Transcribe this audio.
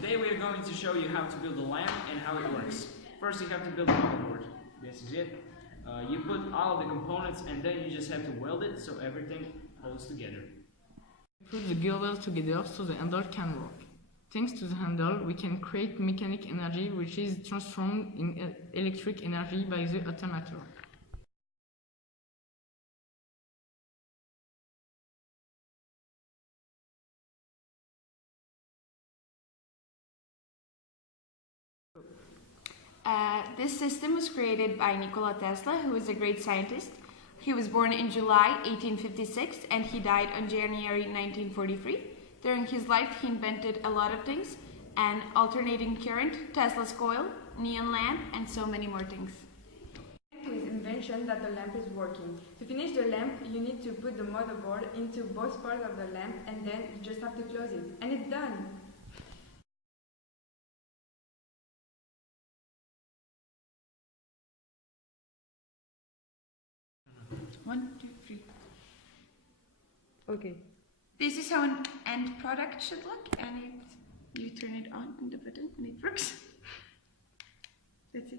Today we are going to show you how to build a lamp and how it works. First you have to build a motherboard. This is it. You put all of the components and then you just have to weld it so everything holds together. Put the gearwheels together so the handle can work. Thanks to the handle, we can create mechanic energy which is transformed in electric energy by the alternator. This system was created by Nikola Tesla, who was a great scientist. He was born in July 1856 and he died on January 1943. During his life, he invented a lot of things: an alternating current, Tesla's coil, neon lamp, and so many more things. To his invention that the lamp is working. To finish the lamp, you need to put the motherboard into both parts of the lamp and then you just have to close it. And it's done! 1, 2, 3. Okay. This is how an end product should look, and you turn it on and the button and it works. That's it.